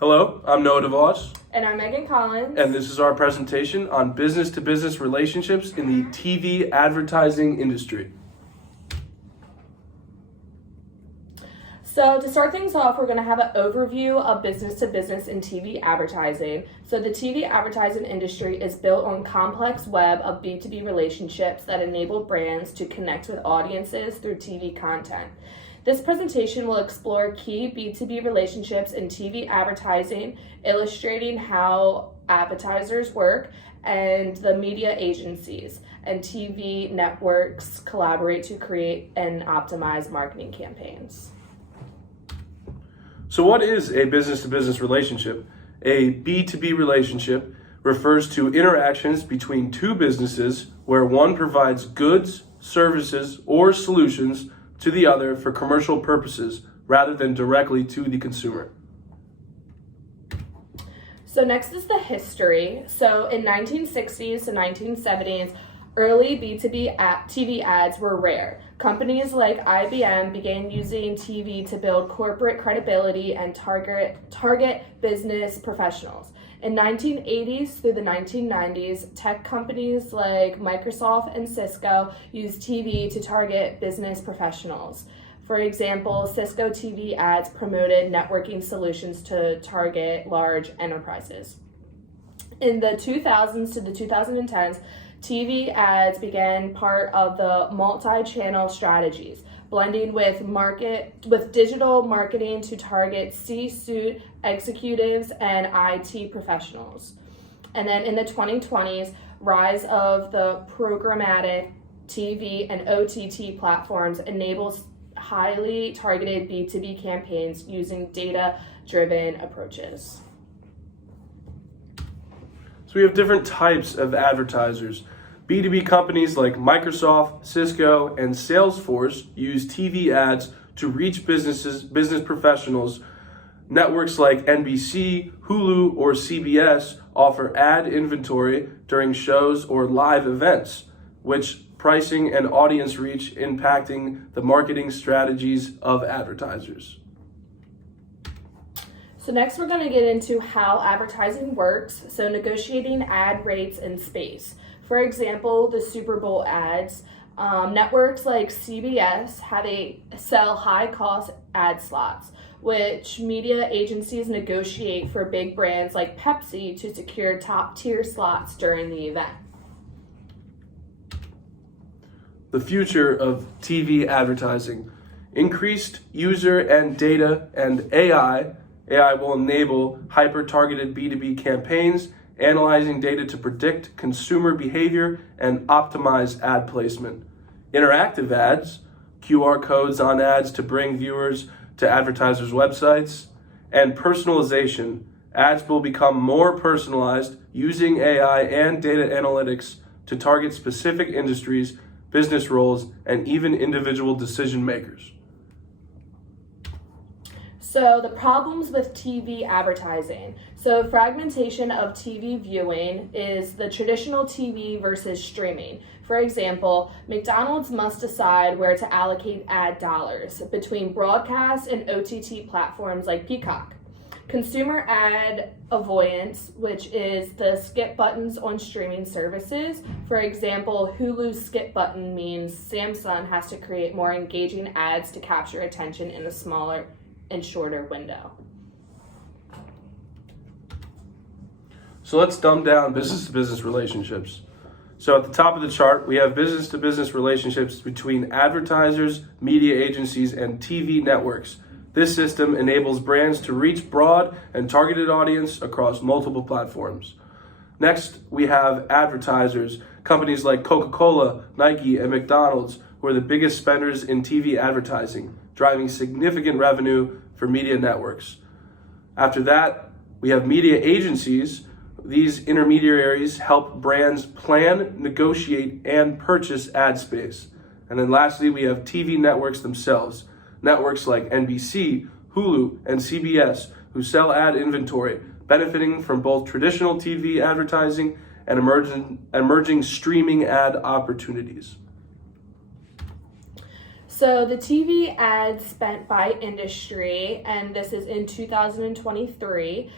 Hello, I'm Noah DeVos, And I'm Megan Collins. and this is our presentation on business-to-business relationships in the TV advertising industry. So to start things off, we're going to have an overview of business-to-business in TV advertising. So the TV advertising industry is built on complex web of B2B relationships that enable brands to connect with audiences through TV content. This presentation will explore key B2B relationships in TV advertising, illustrating how advertisers work and the media agencies and TV networks collaborate to create and optimize marketing campaigns. So what is a business-to-business relationship? A B2B relationship refers to interactions between two businesses where one provides goods, services, or solutions to the other for commercial purposes rather than directly to the consumer. So next is the history. So in 1960s to 1970s, early B2B TV ads were rare. Companies like IBM began using TV to build corporate credibility and target business professionals. In 1980s through the 1990s, tech companies like Microsoft and Cisco used TV to target business professionals. For example, Cisco TV ads promoted networking solutions to target large enterprises. In the 2000s to the 2010s, TV ads began part of the multi-channel strategies, blending with digital marketing to target C-suite executives and IT professionals. And then in the 2020s, rise of the programmatic TV and OTT platforms enables highly targeted B2B campaigns using data-driven approaches. So we have different types of advertisers. B2B companies like Microsoft, Cisco, and Salesforce use TV ads to reach business professionals. Networks like NBC, Hulu, or CBS offer ad inventory during shows or live events, which pricing and audience reach impacting the marketing strategies of advertisers. So next we're going to get into how advertising works, so negotiating ad rates in space. For example, the Super Bowl ads. Networks like CBS sell high-cost ad slots, which media agencies negotiate for big brands like Pepsi to secure top-tier slots during the event. The future of TV advertising. Increased user and data and AI will enable hyper-targeted B2B campaigns, analyzing data to predict consumer behavior and optimize ad placement. Interactive ads, QR codes on ads to bring viewers to advertisers' websites. And personalization, ads will become more personalized using AI and data analytics to target specific industries, business roles, and even individual decision makers. So the problems with TV advertising. So fragmentation of TV viewing is the traditional TV versus streaming. For example, McDonald's must decide where to allocate ad dollars between broadcast and OTT platforms like Peacock. Consumer ad avoidance, which is the skip buttons on streaming services. For example, Hulu's skip button means Samsung has to create more engaging ads to capture attention in a smaller and shorter window. So let's dumb down business-to-business relationships. So at the top of the chart, we have business-to-business relationships between advertisers, media agencies, and TV networks. This system enables brands to reach broad and targeted audience across multiple platforms. Next, we have advertisers, companies like Coca-Cola, Nike, and McDonald's, who are the biggest spenders in TV advertising, driving significant revenue for media networks. After that, we have media agencies. These intermediaries help brands plan, negotiate, and purchase ad space. And then lastly, we have TV networks themselves. Networks like NBC, Hulu, and CBS, who sell ad inventory, benefiting from both traditional TV advertising and emerging streaming ad opportunities. So the TV ads spent by industry, and this is in 2023,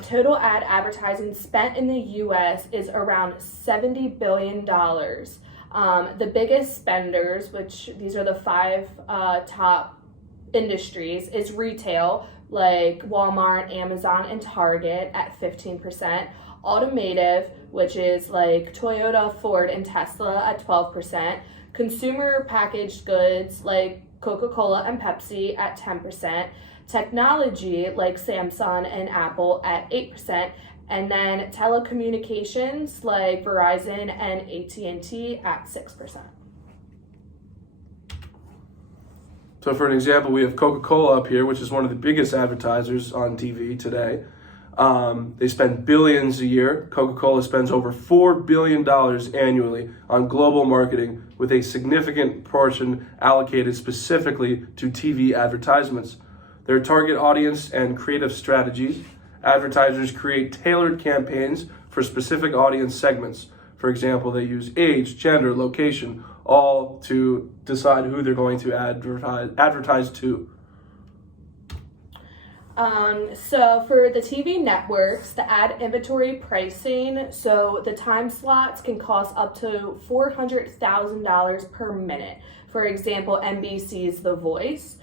total ad advertising spent in the US is around $70 billion. The biggest spenders, which these are the five top industries, is retail, like Walmart, Amazon, and Target at 15%. Automotive, which is like Toyota, Ford, and Tesla at 12%. Consumer packaged goods like Coca-Cola and Pepsi at 10%. Technology like Samsung and Apple at 8%. And then telecommunications like Verizon and AT&T at 6%. So for an example, we have Coca-Cola up here, which is one of the biggest advertisers on TV today. They spend billions a year. Coca-Cola spends over $4 billion annually on global marketing, with a significant portion allocated specifically to TV advertisements. Their target audience and creative strategies. Advertisers create tailored campaigns for specific audience segments. For example, they use age, gender, location, all to decide who they're going to advertise to. So for the TV networks, the ad inventory pricing, so the time slots can cost up to $400,000 per minute. For example, NBC's The Voice.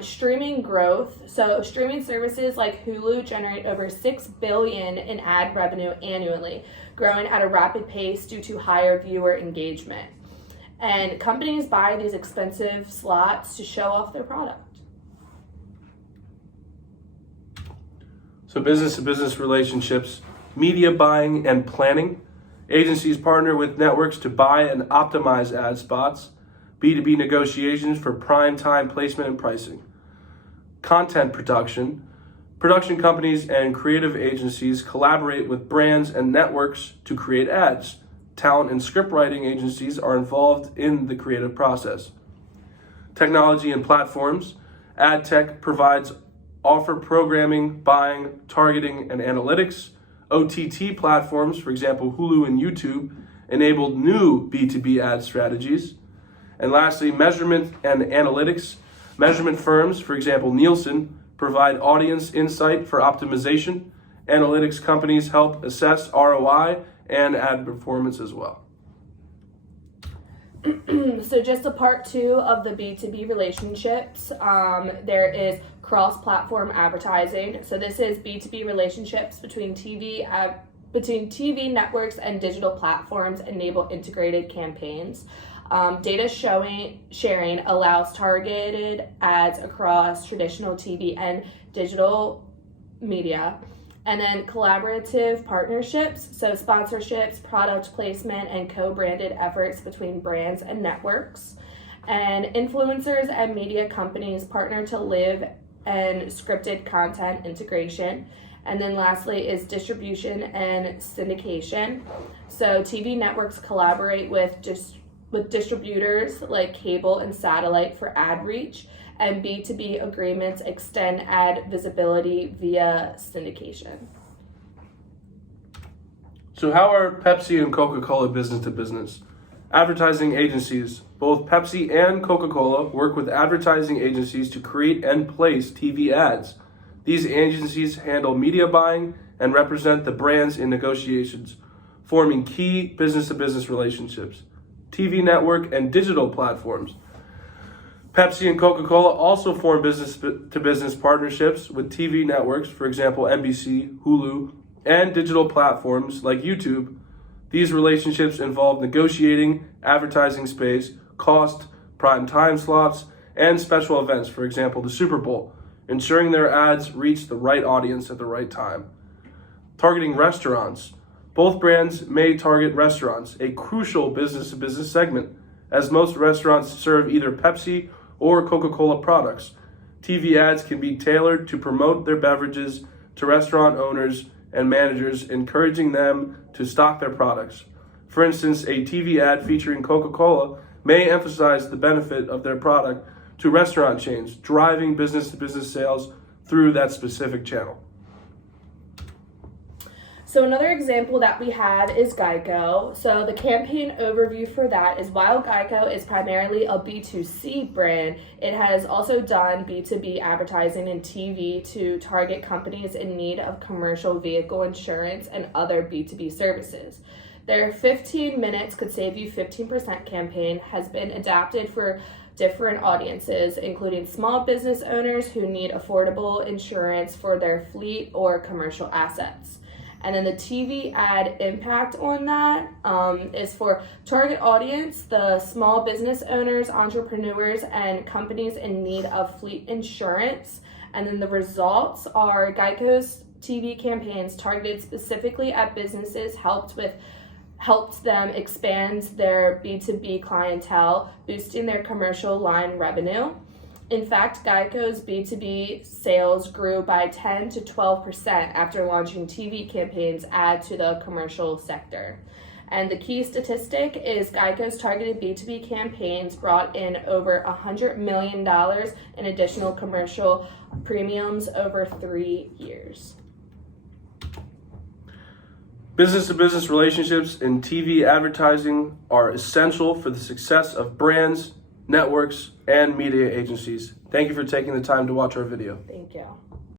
Streaming growth, so streaming services like Hulu generate over $6 billion in ad revenue annually, growing at a rapid pace due to higher viewer engagement. And companies buy these expensive slots to show off their product. So business-to-business relationships, media buying and planning. Agencies partner with networks to buy and optimize ad spots. B2B negotiations for prime time placement and pricing. Content production. Production companies and creative agencies collaborate with brands and networks to create ads. Talent and script writing agencies are involved in the creative process. Technology and platforms. Ad tech provides offer programming, buying, targeting, and analytics. OTT platforms, for example, Hulu and YouTube, enabled new B2B ad strategies. And lastly, measurement and analytics. Measurement firms, for example, Nielsen, provide audience insight for optimization. Analytics companies help assess ROI and ad performance as well. So just a part two of the B2B relationships, there is cross-platform advertising. So this is B2B relationships between TV networks and digital platforms enable integrated campaigns. Data sharing allows targeted ads across traditional TV and digital media. And then collaborative partnerships, so sponsorships, product placement, and co-branded efforts between brands and networks. And influencers and media companies partner to live and scripted content integration. And then lastly is distribution and syndication. So TV networks collaborate with distributors like cable and satellite for ad reach, and B2B agreements extend ad visibility via syndication. So how are Pepsi and Coca-Cola business to business? Advertising agencies. Both Pepsi and Coca-Cola work with advertising agencies to create and place TV ads. These agencies handle media buying and represent the brands in negotiations, forming key business-to-business relationships. TV network and digital platforms. Pepsi and Coca-Cola also form business-to-business partnerships with TV networks, for example, NBC, Hulu, and digital platforms like YouTube. These relationships involve negotiating advertising space, cost, prime time slots, and special events, for example, the Super Bowl, ensuring their ads reach the right audience at the right time. Targeting restaurants. Both brands may target restaurants, a crucial business-to-business segment, as most restaurants serve either Pepsi or Coca-Cola products. TV ads can be tailored to promote their beverages to restaurant owners and managers, encouraging them to stock their products. For instance, a TV ad featuring Coca-Cola may emphasize the benefit of their product to restaurant chains, driving business-to-business sales through that specific channel. So another example that we have is Geico. So the campaign overview for that is while Geico is primarily a B2C brand, it has also done B2B advertising and TV to target companies in need of commercial vehicle insurance and other B2B services. Their 15 minutes could save you 15% campaign has been adapted for different audiences, including small business owners who need affordable insurance for their fleet or commercial assets. And then the TV ad impact on that is for target audience, the small business owners, entrepreneurs, and companies in need of fleet insurance. And then the results are Geico's TV campaigns targeted specifically at businesses helped them expand their B2B clientele, boosting their commercial line revenue. In fact, Geico's B2B sales grew by 10 to 12% after launching TV campaigns add to the commercial sector. And the key statistic is Geico's targeted B2B campaigns brought in over $100 million in additional commercial premiums over 3 years. Business-to-business relationships in TV advertising are essential for the success of brands, networks, and media agencies. Thank you for taking the time to watch our video. Thank you.